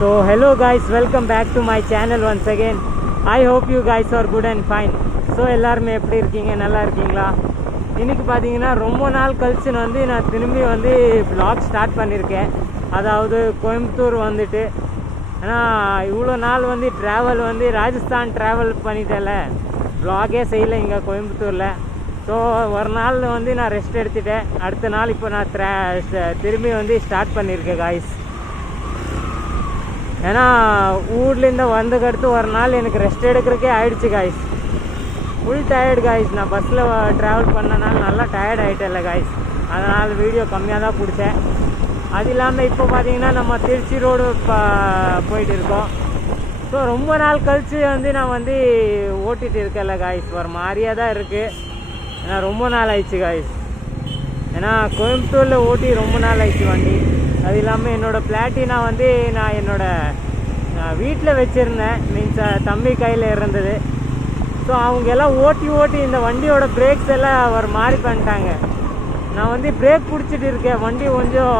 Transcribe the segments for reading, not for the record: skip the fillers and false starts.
So hello guys, welcome back to my channel once again. I hope you guys are good and fine. So எல்லாருமே எப்படி இருக்கீங்க, நல்லா இருக்கீங்களா? இன்னைக்கு பார்த்தீங்கன்னா ரொம்ப நாள் கழிச்சு நான் திரும்பி vlog ஸ்டார்ட் பண்ணியிருக்கேன். அதாவது கோயம்புத்தூர் வந்துட்டு ஆனால் இவ்வளோ நாள் ட்ராவல் ராஜஸ்தான் ட்ராவல் பண்ணிட்டேன்ல, vlog-ஏ செய்யலை இங்கே கோயம்புத்தூரில். ஸோ ஒரு நாள் நான் ரெஸ்ட் எடுத்துட்டேன். அடுத்த நாள் இப்போ நான் திரும்பி ஸ்டார்ட் பண்ணியிருக்கேன் காய்ஸ். ஏன்னா ஊர்லேருந்து வந்ததுக்கடுத்து ஒரு நாள் எனக்கு ரெஸ்ட் எடுக்கிறக்கே ஆகிடுச்சு காய்ஸ். Full tired guys. நான் பஸ்ஸில் ட்ராவல் பண்ணனால நல்லா டயர்ட் ஆகிட்டேன்ல காய்ஸ். அதனால் வீடியோ கம்மியாக தான் பிடிச்சேன். அது இல்லாமல் இப்போ பார்த்தீங்கன்னா நம்ம திருச்சி ரோடு போயிட்டு இருக்கோம். ஸோ ரொம்ப நாள் கழித்து நான் ஓட்டிகிட்டு இருக்கேன்ல காய்ஸ். ஒரு மாதிரியாக தான் இருக்குது. ஏன்னா ரொம்ப நாள் ஆயிடுச்சு காய்ஸ். ஏன்னா கோயம்புத்தூரில் ஓட்டி ரொம்ப நாள் ஆயிடுச்சு வண்டி. அது இல்லாமல் என்னோடய பிளாட்டினா நான் என்னோடய வீட்டில் வச்சுருந்தேன். மீன்ஸ் தம்பி கையில் இருந்தது. ஸோ அவங்க எல்லாம் ஓட்டி இந்த வண்டியோட பிரேக்ஸ் எல்லாம் ஒரு மாதிரி பண்ணிட்டாங்க. நான் பிரேக் பிடிச்சிட்டு இருக்கேன். வண்டி கொஞ்சம்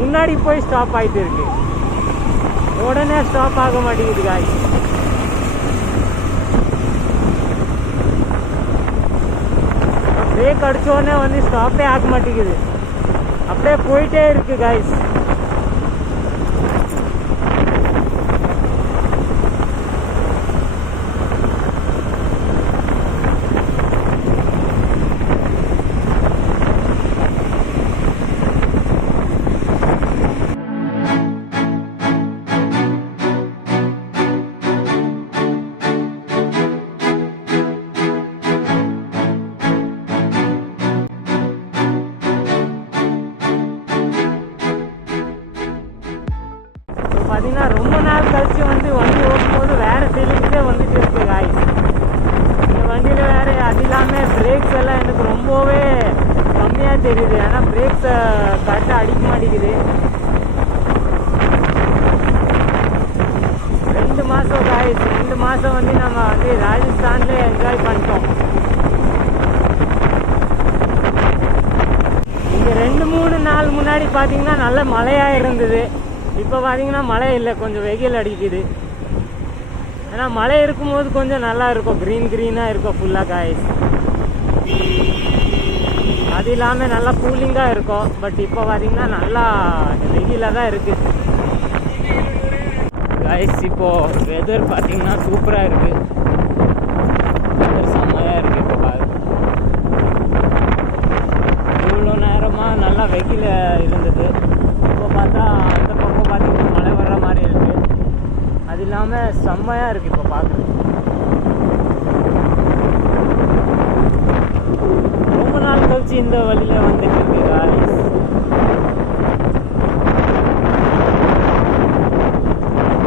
முன்னாடி போய் ஸ்டாப் ஆகிட்டு இருக்கு. உடனே ஸ்டாப் ஆக மாட்டேங்குது காய்ஸ். பிரேக் அடித்தோடனே ஸ்டாப்பே ஆக மாட்டேங்குது. அப்படியே போயிட்டே இருக்கு காய்ஸ். பார்த்தீங்கன்னா ரொம்ப நாள் கழிச்சு வண்டி ஓட்டும் போது வேறு ஃபீலிங்ஸே இருக்கு காய்ஸ். இந்த வண்டியில் வேறு அது இல்லாமல் பிரேக்ஸ் எல்லாம் எனக்கு ரொம்பவே கம்மியாக தெரியுது. ஏன்னா பிரேக்ஸை கரெக்டாக அடிக்க மாட்டேங்குது. 2 மாதம் காய்ஸ். 2 மாதம் நம்ம ராஜஸ்தான்லேயே என்ஜாய் பண்ணிட்டோம். இங்கே 2-3 நாள் முன்னாடி பார்த்தீங்கன்னா நல்ல மழையாக இருந்தது. இப்போ பார்த்தீங்கன்னா மழை இல்லை, கொஞ்சம் வெயில் அடிக்குது. ஏன்னா மழை இருக்கும்போது கொஞ்சம் நல்லா இருக்கும், க்ரீனாக இருக்கும் ஃபுல்லாக காய்ஸ். அது இல்லாமல் நல்லா கூலிங்காக இருக்கும். பட் இப்போ பார்த்தீங்கன்னா நல்லா வெயிலாக தான் இருக்குது காய்ஸ். இப்போது வெதர் பார்த்தீங்கன்னா சூப்பராக இருக்குது. வெதர் செம்மையாக இருக்குது. இப்போ இவ்வளோ நேரமாக நல்லா வெயில் இருந்தது. இப்போ பார்த்தா அந்த பக்கம் பார்த்தீங்கன்னா மழை வர்ற மாதிரி இருக்குது. அது இல்லாமல் செம்மையாக இருக்குது இப்போ பார்க்குறது. ரொம்ப நாள் கழிச்சு இந்த வழியில் வந்துட்டு இருக்கு காய்ஸ்.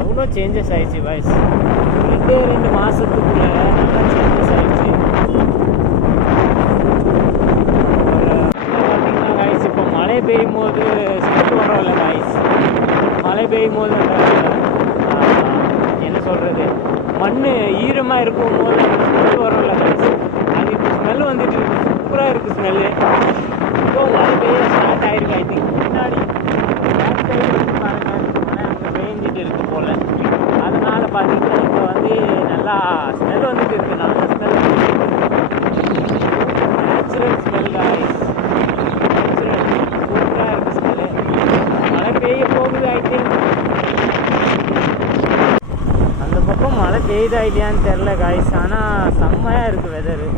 எவ்வளோ சேஞ்சஸ் ஆயிடுச்சு காய்ஸ். 2 மாதத்துக்குள்ளே நல்லா சேஞ்சஸ் ஆயிடுச்சு. பார்த்தீங்கன்னா காய்ஸ் இப்போ மழை பெய்யும் போது ஸ்மெல் வரோம்ல காய்ஸ். மழை பெய்யும் போது என்ன சொல்கிறது, மண் ஈரமாக இருக்கும் போது அந்த ஸ்மெல் வரும்ல காய்ஸ். அது இப்போ ஸ்மெல் வந்துட்டு இருக்கு. சூப்பராக இருக்குது ஸ்மெல்லு. இப்போ மழை பெய்ய ஸ்டார்ட் ஆகிருக்கு. ஐ திங்க் முன்னாடி பேக் சைடு பாருங்கள், மழை அங்கே பெய்ஞ்சிட்டு இருக்குது போல். அதனால் பார்த்தீங்கன்னா இப்போ நல்லா ஸ்மெல் வந்துட்டு இருக்குது. நல்ல smell, natural smell guys. Natural சூப்பராக இருக்குது ஸ்மெல்லு. மழை பெய்ய போகுது. ஐ திங்க் அந்த பக்கம் மழை பெய்யுதா இல்லையான்னு தெரில காய்ஸ். ஆனால் செம்மையாக இருக்குது வெதரு.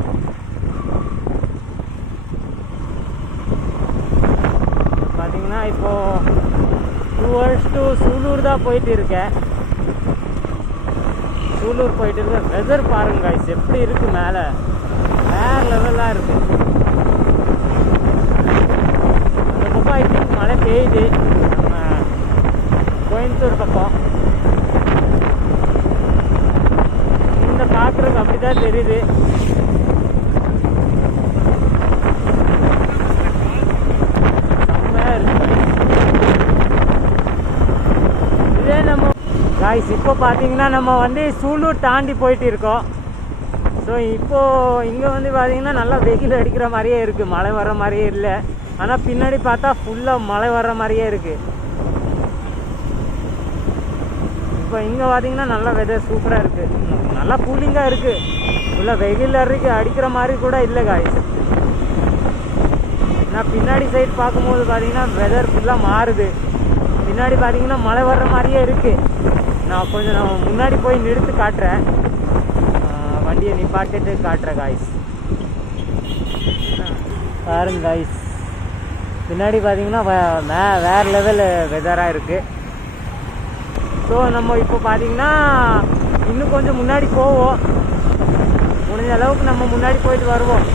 பார்த்தீங்கன்னா இப்போது டுவர்ட்ஸ் டு சூலூர் தான் போயிட்டு இருக்கேன். சூலூர் போயிட்டு இருக்க வெதர் பாருங்க காய்ஸ் எப்படி இருக்குது. மேலே வேறு லெவலாக இருக்குது. அந்த பக்கம் ஐ திங்க் மழை பெய்யுது. நம்ம கோயம்புத்தூர் பக்கம் இந்த பார்க்குறதுக்கு அப்படி தான் தெரியுது. செம்மையாக இருக்குது இதே நம்ம காய்ஸ். இப்போ பார்த்தீங்கன்னா நம்ம சூலூர் தாண்டி போயிட்டு இருக்கோம். ஸோ இப்போது இங்கே பார்த்தீங்கன்னா நல்லா வெயில் அடிக்கிற மாதிரியே இருக்குது. மழை வர மாதிரியே இல்லை. ஆனால் பின்னாடி பார்த்தா ஃபுல்லாக மழை வர்ற மாதிரியே இருக்குது. இப்போ இங்கே பார்த்தீங்கன்னா நல்லா வெதர் சூப்பராக இருக்குது, நல்லா கூலிங்காக இருக்குது, ஃபுல்லாக வெயில் அடிக்கிற மாதிரி கூட இல்லை காய்ஸ். நான் பின்னாடி சைடு பார்க்கும்போது பார்த்தீங்கன்னா வெதர் ஃபுல்லாக மாறுது, பின்னாடி பார்த்தீங்கன்னா மழை வர்ற மாதிரியே இருக்குது. நான் கொஞ்சம் முன்னாடி போய் நிறுத்து காட்டுறேன், வண்டியை நிப்பாட்டிட்டு காட்டுறேன் காய்ஸ். பாருங்க காய்ஸ், பின்னாடி பார்த்தீங்கன்னா வேறு லெவல் வெதராக இருக்குது. ஸோ நம்ம இப்போ பார்த்தீங்கன்னா இன்னும் கொஞ்சம் முன்னாடி போவோம், முடிஞ்ச அளவுக்கு நம்ம முன்னாடி போயிட்டு வருவோம்.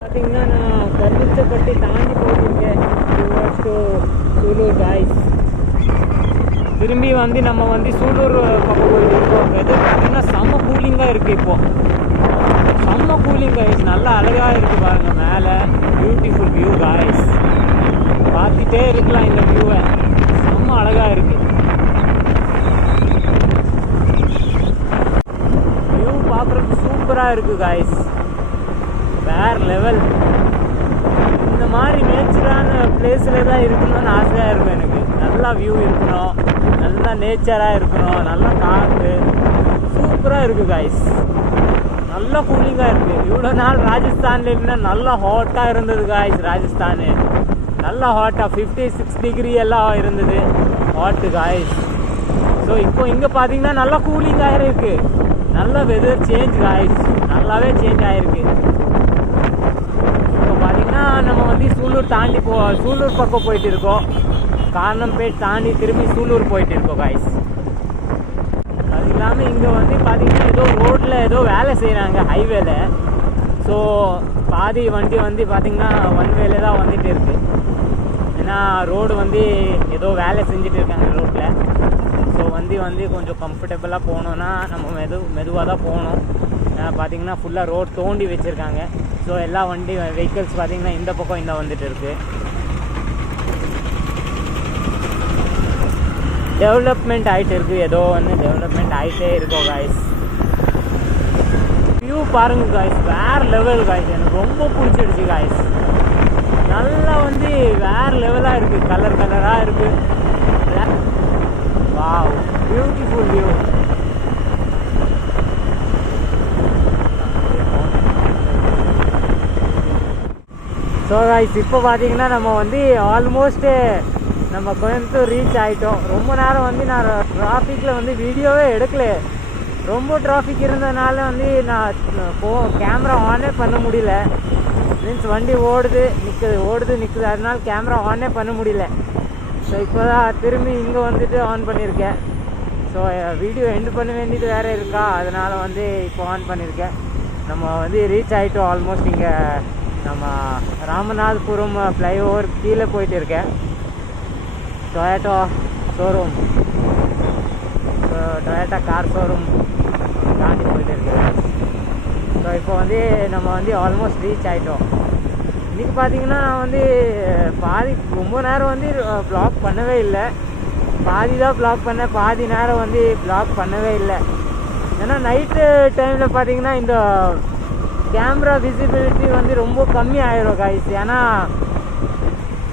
பார்த்தீங்கன்னா நான் கருவிச்சப்பட்டி தாண்டி போயிருக்கேன் டுவர்ட்ஸ் டு சூலூர் காய்ஸ். திரும்பி வந்து நம்ம வந்து சூலூர் பக்கம் போயிட்டு இருக்கோம். வெதர் பார்த்தீங்கன்னா செம்ம கூலிங்காக இருக்குது, இப்போது செம்ம கூலிங் காய்ஸ், நல்லா அழகாக இருக்குது பாருங்கள். மேலே பியூட்டிஃபுல் வியூ காய்ஸ், பார்த்துட்டே இருக்கலாம் இந்த வியூவை, செம்ம அழகாக இருக்குது. வியூ பார்க்குறதுக்கு சூப்பராக இருக்குது காய்ஸ், வேறு லெவல். இந்த மாதிரி நேச்சரான பிளேஸில் தான் இருக்கணும்னு ஆசையாக இருக்கும் எனக்கு. நல்லா வியூ இருக்கணும், நல்லா நேச்சராக இருக்கணும், நல்லா காற்று சூப்பராக இருக்குது காய்ஸ், நல்லா கூலிங்காக இருக்குது. இவ்வளோ நாள் ராஜஸ்தானில் இருந்தால் நல்லா ஹாட்டாக இருந்தது காய்ஸ், ராஜஸ்தானு நல்லா ஹாட்டாக 56 டிகிரி எல்லாம் இருந்தது ஹாட்டு காய்ஸ். ஸோ இப்போ இங்கே பார்த்தீங்கன்னா நல்லா கூலிங்காக இருக்குது, நல்ல வெதர் சேஞ்ச் காய்ஸ், நல்லாவே சேஞ்ச் ஆகிருக்கு. இப்போ பார்த்தீங்கன்னா நம்ம வந்து சூலூர் பக்கம் போயிட்டு இருக்கோம், காரணம்பேட் தாண்டி திரும்பி சூலூர் போயிட்டு இருக்கோம் காய்ஸ். அது இல்லாமல் இங்கே வந்து பார்த்தீங்கன்னா ஏதோ ரோட்டில் ஏதோ வேலை செய்கிறாங்க ஹைவேல. ஸோ பாதி வண்டி வந்து பார்த்திங்கன்னா ஒன் வேல தான் வந்துட்டு இருக்குது, ஏன்னா ரோடு வந்து ஏதோ வேலை செஞ்சுட்டு இருக்காங்க ரோட்டில். ஸோ வந்து கொஞ்சம் கம்ஃபர்டபுளாக போகணுன்னா நம்ம மெதுவாக தான் போகணும். பார்த்திங்கன்னா ஃபுல்லாக ரோட் தோண்டி வச்சுருக்காங்க. ஸோ எல்லா வெஹிக்கிள்ஸ் பார்த்திங்கன்னா இந்த பக்கம் இந்த வந்துட்டு இருக்குது. டெவலப்மெண்ட் ஆகிட்டு இருக்குது, ஏதோ வந்து டெவலப்மெண்ட் ஆகிட்டே இருக்கோம் காய்ஸ். வியூ பாருங்க காய்ஸ், வேறு லெவல் காய்ஸ், எனக்கு ரொம்ப பிடிச்சிடுச்சு காய்ஸ். நல்லா வந்து வேறு லெவலாக இருக்குது, கலராக இருக்குது. Wow, beautiful view. So guys, இப்போ பார்த்தீங்கன்னா நம்ம வந்து ஆல்மோஸ்ட்டு நம்ம கோயம்புத்தூர் ரீச் ஆகிட்டோம். ரொம்ப நேரம் வந்து நான் டிராஃபிக்கில் வந்து வீடியோவே எடுக்கல, ரொம்ப டிராஃபிக் இருந்ததுனால வந்து நான் கேமரா ஆனே பண்ண முடியல. மீன்ஸ் வண்டி ஓடுது நிற்குது, அதனால கேமரா ஆனே பண்ண முடியல. ஸோ இப்போ தான் திரும்பி இங்கே வந்துட்டு ஆன் பண்ணியிருக்கேன். ஸோ வீடியோ எண்டு பண்ண வேண்டியது வேறு இருக்கா, அதனால் வந்து இப்போ ஆன் பண்ணியிருக்கேன். நம்ம வந்து ரீச் ஆகிட்டோம் ஆல்மோஸ்ட். இங்கே நம்ம ராமநாதபுரம் ஃப்ளைஓவர் கீழே போயிட்டு இருக்கேன். Toyota showroom, Toyota car showroom தாண்டி போயிட்டு இருக்கேன். ஸோ இப்போ வந்து நம்ம வந்து ஆல்மோஸ்ட் ரீச் ஆகிட்டோம். இன்றைக்கி பார்த்தீங்கன்னா நான் வந்து ரொம்ப நேரம் வந்து ப்ளாக் பண்ணவே இல்லை, பாதி தான் ப்ளாக் பண்ணேன், பாதி நேரம் வந்து ப்ளாக் பண்ணவே இல்லை. ஏன்னா நைட்டு டைமில் பார்த்தீங்கன்னா இந்த கேமரா விசிபிலிட்டி வந்து ரொம்ப கம்மி ஆகிடும் காய்ஸ். ஏன்னா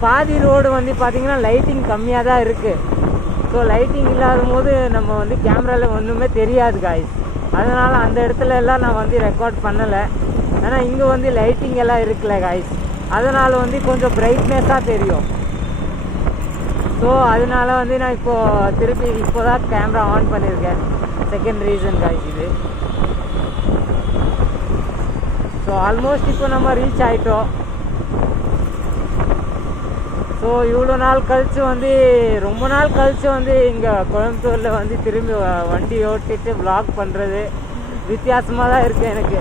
பாதி ரோடு வந்து பார்த்திங்கன்னா லைட்டிங் கம்மியாக தான் இருக்குது. ஸோ லைட்டிங் இல்லாத போது நம்ம வந்து கேமராவில் ஒன்றுமே தெரியாது காய்ஸ். அதனால் அந்த இடத்துல எல்லாம் நான் வந்து ரெக்கார்ட் பண்ணலை. ஏன்னா இங்கே வந்து லைட்டிங் எல்லாம் இருக்குல்ல காய்ஸ், அதனால் வந்து கொஞ்சம் பிரைட்னஸாக தெரியும். ஸோ அதனால வந்து நான் திருப்பி இப்போ தான் கேமரா ஆன் பண்ணியிருக்கேன். செகண்ட் ரீசன் காய்ஸ் இது. ஸோ ஆல்மோஸ்ட் இப்போ நம்ம ரீச் ஆகிட்டோம். ஸோ இவ்வளோ நாள் கழித்து வந்து ரொம்ப நாள் கழித்து வந்து இங்கே கோயம்புத்தூரில் வந்து திரும்பி வண்டி ஓட்டிட்டு வ்ளாக் பண்ணுறது வித்தியாசமாக தான் இருக்குது எனக்கு.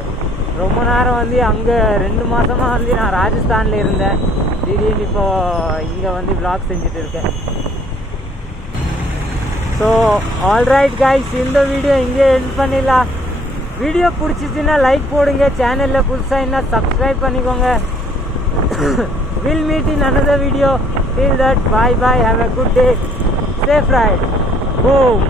ரொம்ப நேரம் வந்து அங்கே 2 மாதமாக வந்து நான் ராஜஸ்தானில் இருந்தேன், திடீர்னு இப்போது இங்கே வந்து வ்ளாக் செஞ்சுட்டு இருக்கேன். ஸோ ஆல்ரைட் காய்ஸ், இந்த வீடியோ இங்கே எண்ட் பண்ணிடலாம். வீடியோ பிடிச்சிச்சின்னா லைக் போடுங்க, சேனலில் புதுசாக என்ன சப்ஸ்கிரைப் பண்ணிக்கோங்க. We'll meet in another video. Till that, bye bye, have a good day, safe ride. Boom.